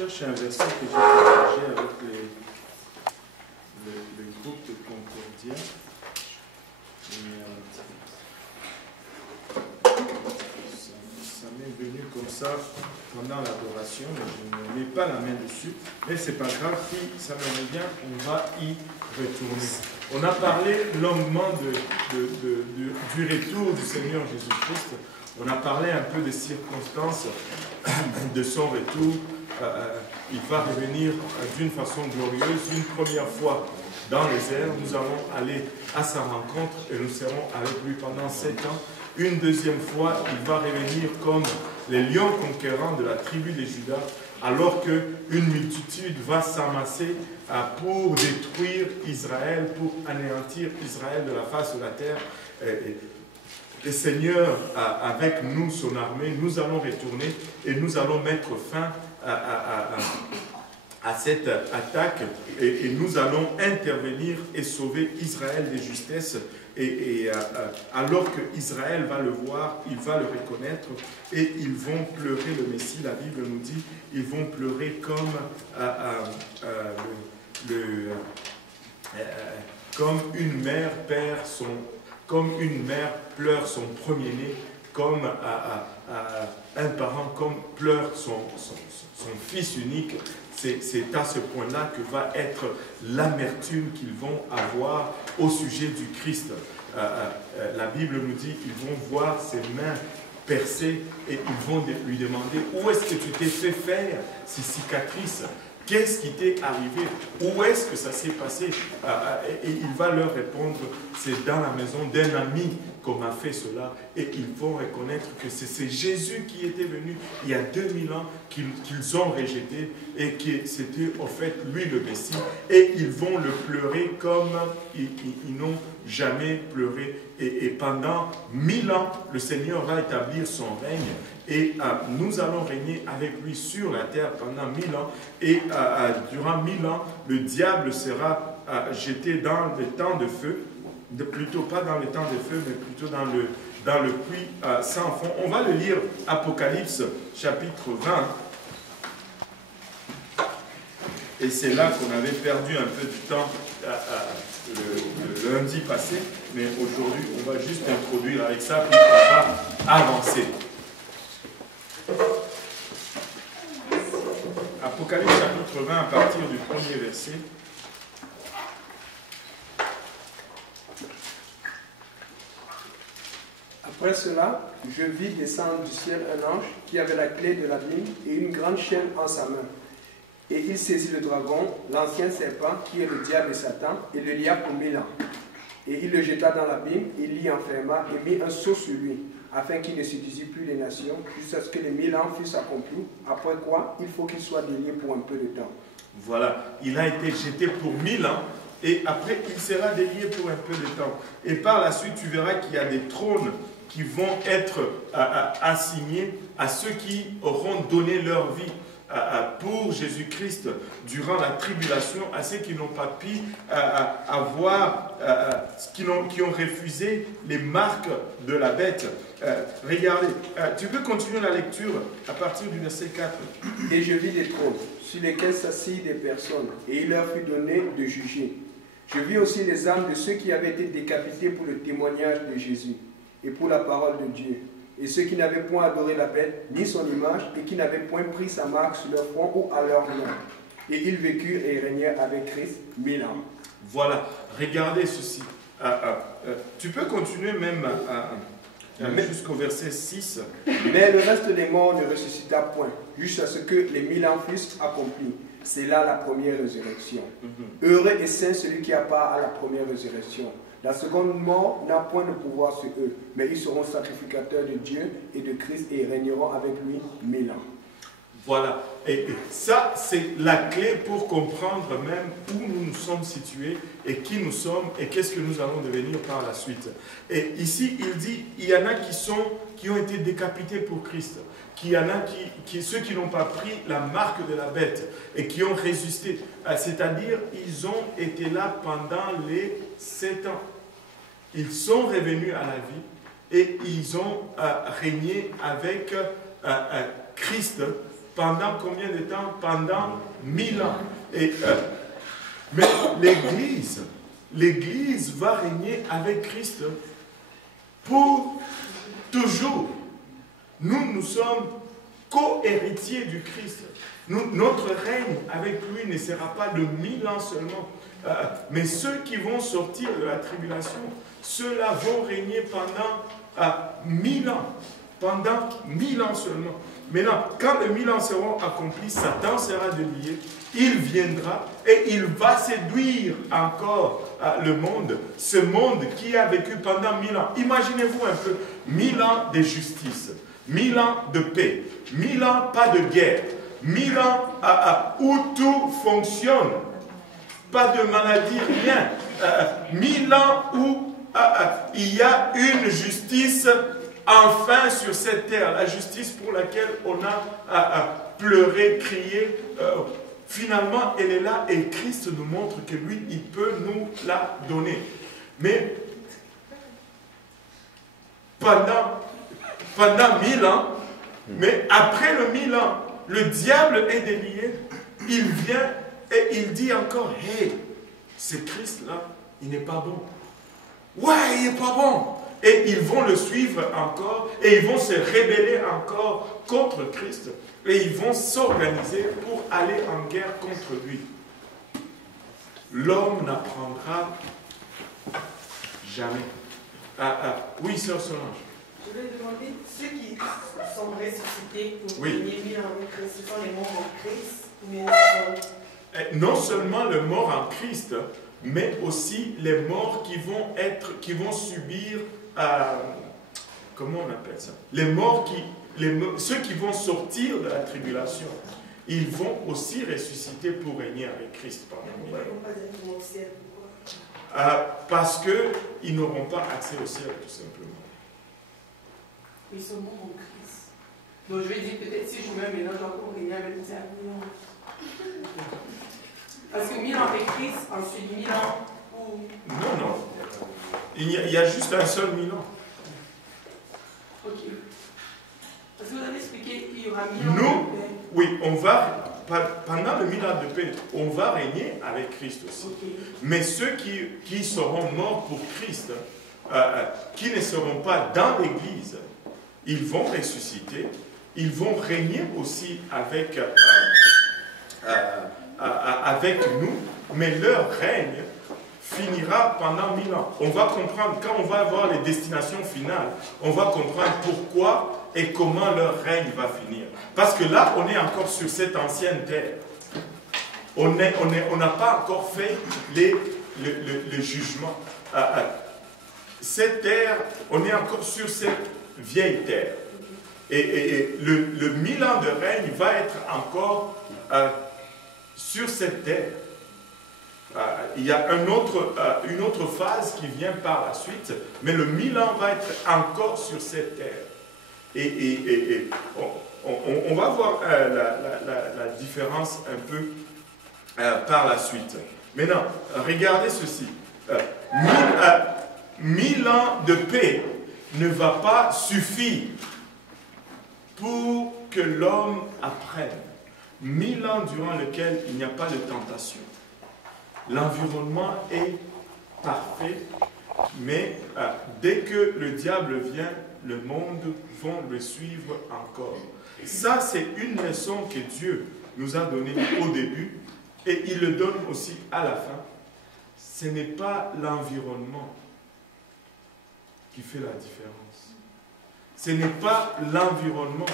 cherche un verset que j'ai partagé avec le groupe de Concordia. Ça m'est venu comme ça pendant l'adoration, mais je ne mets pas la main dessus. Mais c'est pas grave, si ça me revient, on va y retourner. On a parlé longuement du retour du Seigneur Jésus-Christ. On a parlé un peu des circonstances de son retour. Il va revenir d'une façon glorieuse, une première fois dans les airs. Nous allons aller à sa rencontre et nous serons avec lui pendant 7 ans. Une deuxième fois, il va revenir comme les lions conquérants de la tribu de Juda, alors qu'une multitude va s'amasser pour détruire Israël, pour anéantir Israël de la face de la terre. Le Seigneur, avec nous, son armée, nous allons retourner et nous allons mettre fin à cette attaque et nous allons intervenir et sauver Israël des justesses. Alors qu'Israël va le voir, il va le reconnaître et ils vont pleurer le Messie. La Bible nous dit, ils vont pleurer comme une mère perd son... Comme une mère pleure son premier-né, comme un parent pleure son fils unique. C'est à ce point-là que va être l'amertume qu'ils vont avoir au sujet du Christ. La Bible nous dit qu'ils vont voir ses mains percées et ils vont lui demander « Où est-ce que tu t'es fait faire ces cicatrices ? Qu'est-ce qui t'est arrivé? Où est-ce que ça s'est passé ?» Et il va leur répondre « C'est dans la maison d'un ami qu'on m'a fait cela. » Et ils vont reconnaître que c'est Jésus qui était venu il y a 2000 ans, qu'ils ont rejeté, et que c'était en fait lui le Messie. Et ils vont le pleurer comme ils n'ont jamais pleuré. Et pendant 1000 ans, le Seigneur va établir son règne. Et nous allons régner avec lui sur la terre pendant 1000 ans. Et durant 1000 ans, le diable sera jeté dans le temps de feu. Plutôt pas dans le temps de feu, mais plutôt dans le puits sans fond. On va le lire, Apocalypse, chapitre 20. Et c'est là qu'on avait perdu un peu du temps le lundi passé. Mais aujourd'hui, on va juste introduire avec ça, puis on va avancer. Apocalypse chapitre 20 à partir du premier verset. Après cela, je vis descendre du ciel un ange qui avait la clé de l'abîme et une grande chaîne en sa main. Et il saisit le dragon, l'ancien serpent qui est le diable et Satan, et le lia pour 1000 ans. Et il le jeta dans l'abîme, il l'y enferma et mit un sceau sur lui, afin qu'il ne séduisit plus les nations, jusqu'à ce que les 1000 ans fussent accomplis, après quoi il faut qu'il soit délié pour un peu de temps. Voilà, il a été jeté pour 1000 ans, et après il sera délié pour un peu de temps. Et par la suite, tu verras qu'il y a des trônes qui vont être assignés à ceux qui auront donné leur vie pour Jésus-Christ durant la tribulation, à ceux qui n'ont pas pu avoir, qui ont refusé les marques de la bête. Regardez, tu peux continuer la lecture à partir du verset 4. Et je vis des trônes sur lesquels s'assirent des personnes, et il leur fut donné de juger. Je vis aussi les âmes de ceux qui avaient été décapités pour le témoignage de Jésus et pour la parole de Dieu, et ceux qui n'avaient point adoré la bête, ni son image, et qui n'avaient point pris sa marque sur leur front ou à leur nom. Et ils vécurent et régnèrent avec Christ 1000 ans. Voilà, regardez ceci. Tu peux continuer même jusqu'au verset 6. Mais le reste des morts ne ressuscita point, jusqu'à ce que les 1000 ans fussent accomplis. C'est là la première résurrection. Heureux et saint celui qui a part à la première résurrection. La seconde mort n'a point de pouvoir sur eux, mais ils seront sacrificateurs de Dieu et de Christ et régneront avec lui 1000 ans. Voilà. Et ça, c'est la clé pour comprendre même où nous nous sommes situés et qui nous sommes et qu'est-ce que nous allons devenir par la suite. Et ici, il dit, il y en a qui ont été décapités pour Christ. Il y en a ceux qui n'ont pas pris la marque de la bête et qui ont résisté. C'est-à-dire, ils ont été là pendant les 7 ans. Ils sont revenus à la vie et ils ont régné avec Christ pendant combien de temps? Pendant 1000 ans. Mais l'Église va régner avec Christ pour toujours. Nous sommes co-héritiers du Christ. Notre règne avec lui ne sera pas de 1000 ans seulement. Mais ceux qui vont sortir de la tribulation, ceux-là vont régner pendant 1000 ans. Pendant 1000 ans seulement. Maintenant, quand les 1000 ans seront accomplis, Satan sera délié. Il viendra et il va séduire encore le monde. Ce monde qui a vécu pendant 1000 ans. Imaginez-vous un peu, 1000 ans de justice, 1000 ans de paix, 1000 ans pas de guerre, 1000 ans où tout fonctionne. Pas de maladie, rien. 1000 ans où il y a une justice enfin sur cette terre. La justice pour laquelle on a pleuré, crié. Finalement, elle est là et Christ nous montre que lui, il peut nous la donner. Mais pendant 1000 ans, mais après le 1000 ans, le diable est délié. Il vient et il dit encore, hey, ce Christ-là, il n'est pas bon. Ouais, il n'est pas bon. Et ils vont le suivre encore et ils vont se rebeller encore contre Christ. Et ils vont s'organiser pour aller en guerre contre lui. L'homme n'apprendra jamais. Oui, sœur Solange. Je vais demander, ceux qui sont ressuscités pour oui. gagner 1000 ans avec Christ, ce sont les morts en Christ, mais non seulement les morts en Christ, mais aussi les morts qui vont subir, comment on appelle ça? Les morts ceux qui vont sortir de la tribulation, ils vont aussi ressusciter pour régner avec Christ. Parce qu'ils n'auront pas accès au ciel, tout simplement. Ils sont morts en Christ. Donc je vais dire peut-être si je me mélange encore régner avec le diable. Parce que 1000 ans avec Christ, ensuite 1000 ans où... Non. Il y a juste un seul 1000 ans. Ok. Parce que vous avez expliqué qu'il y aura 1000 ans de paix. Oui, pendant le 1000 ans de paix, on va régner avec Christ aussi. Okay. Mais ceux qui seront morts pour Christ, qui ne seront pas dans l'Église, ils vont ressusciter, ils vont régner aussi avec nous, mais leur règne finira pendant 1000 ans. On va comprendre, quand on va avoir les destinations finales, on va comprendre pourquoi et comment leur règne va finir. Parce que là, on est encore sur cette ancienne terre. On n'a pas encore fait le jugement. Cette terre, on est encore sur cette vieille terre. Et le 1000 ans de règne va être encore sur cette terre. Il y a une autre phase qui vient par la suite, mais le 1000 ans va être encore sur cette terre. Et on va voir la différence un peu par la suite. Maintenant, regardez ceci. 1000 ans de paix ne va pas suffire pour que l'homme apprenne. 1000 ans durant lesquels il n'y a pas de tentation. L'environnement est parfait, mais dès que le diable vient, le monde va le suivre encore. Ça, c'est une leçon que Dieu nous a donnée au début et il le donne aussi à la fin. Ce n'est pas l'environnement qui fait la différence. Ce n'est pas l'environnement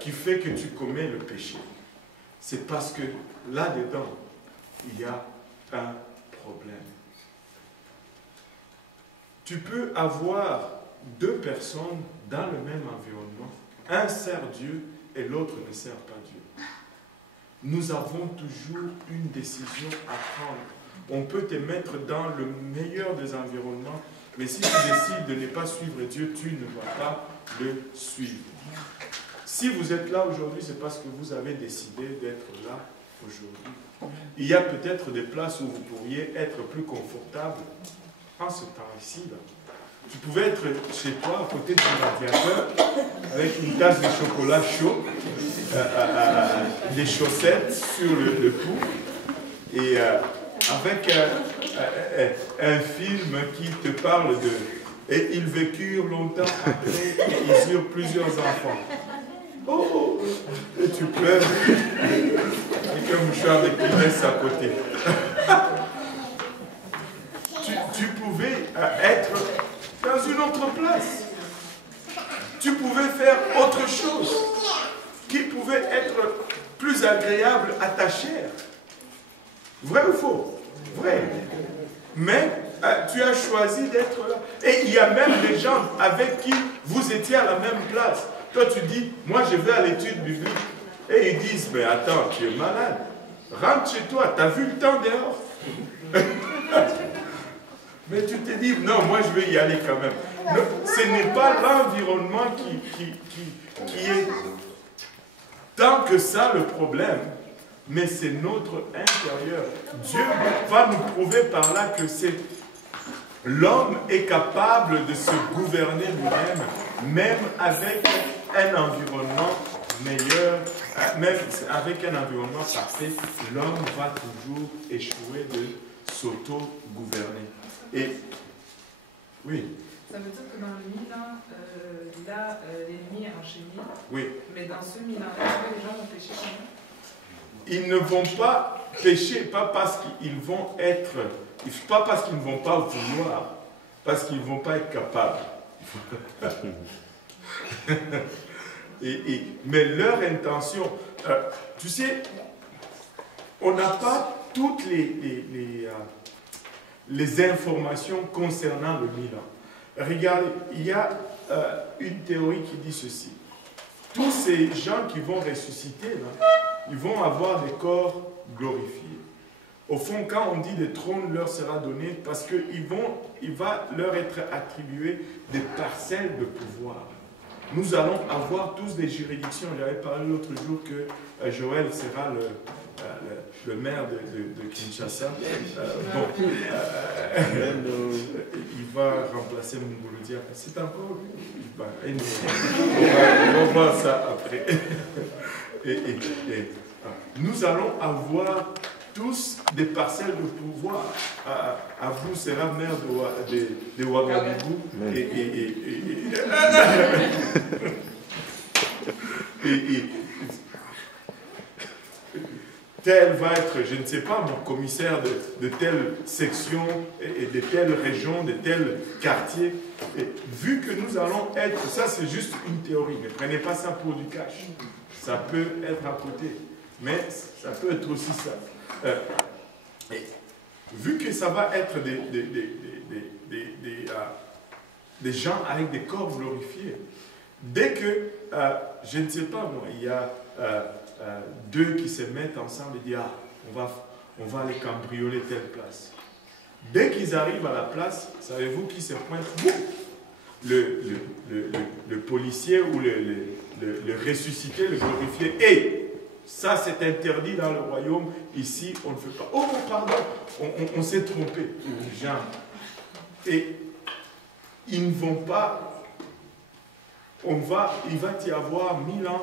qui fait que tu commets le péché. C'est parce que là-dedans, il y a un problème. Tu peux avoir deux personnes dans le même environnement. Un sert Dieu et l'autre ne sert pas Dieu. Nous avons toujours une décision à prendre. On peut te mettre dans le meilleur des environnements, mais si tu décides de ne pas suivre Dieu, tu ne vas pas le suivre. Si vous êtes là aujourd'hui, c'est parce que vous avez décidé d'être là aujourd'hui. Il y a peut-être des places où vous pourriez être plus confortable en ce temps ici. Tu pouvais être chez toi, à côté du radiateur, avec une tasse de chocolat chaud, des chaussettes sur le cou, et avec un film qui te parle de... Et ils vécurent longtemps après, et ils eurent plusieurs enfants. Oh, et tu pleures, avec un mouchoir de Kleenex à côté. Tu pouvais être dans une autre place. Tu pouvais faire autre chose qui pouvait être plus agréable à ta chair. Vrai ou faux? Vrai. Mais tu as choisi d'être là. Et il y a même des gens avec qui vous étiez à la même place. Toi, tu dis, moi, je vais à l'étude biblique. Et ils disent, mais attends, tu es malade. Rentre chez toi, tu as vu le temps dehors. Mais tu te dis, non, moi, je vais y aller quand même. Non, ce n'est pas l'environnement qui est tant que ça le problème, mais c'est notre intérieur. Dieu va nous prouver par là que l'homme est capable de se gouverner lui-même, même avec un environnement meilleur, même avec un environnement parfait, l'homme va toujours échouer de s'auto-gouverner. Et, oui. Ça veut dire que dans le Milan, là, l'ennemi est enchaîné. Oui. Mais dans ce Milan-là, les gens vont pécher quand même. Ils ne vont pas pécher, pas parce qu'ils vont être, pas parce qu'ils ne vont pas vouloir, parce qu'ils ne vont pas être capables. Mais leur intention, tu sais, on n'a pas toutes les informations concernant le Milan. Regardez, il y a une théorie qui dit ceci. Tous ces gens qui vont ressusciter, là, ils vont avoir des corps glorifiés. Au fond, quand on dit des trônes leur sera donné, parce qu'il va leur être attribué des parcelles de pouvoir. Nous allons avoir tous des juridictions. J'avais parlé l'autre jour que Joël sera le maire de Kinshasa. Il va remplacer Mouloudia. C'est encore lui. On va voir ça après. Nous allons avoir tous des parcelles de pouvoir. À vous sera maire de Ouagadougou. Tel va être, je ne sais pas, mon commissaire de telle section et de telle région, de tel quartier. Et vu que nous allons être, ça c'est juste une théorie, ne prenez pas ça pour du cash. Ça peut être à côté, mais ça peut être aussi ça. Vu que ça va être des gens avec des corps glorifiés, dès que, je ne sais pas moi, il y a deux qui se mettent ensemble et disent, ah, on va aller cambrioler telle place. Dès qu'ils arrivent à la place, savez-vous qui se pointe? Le policier ou le ressuscité, le glorifié. Et ça, c'est interdit dans le royaume. Ici, on ne fait pas. Oh, pardon, on s'est trompé. Genre. Et ils ne vont pas. Il va y avoir 1000 ans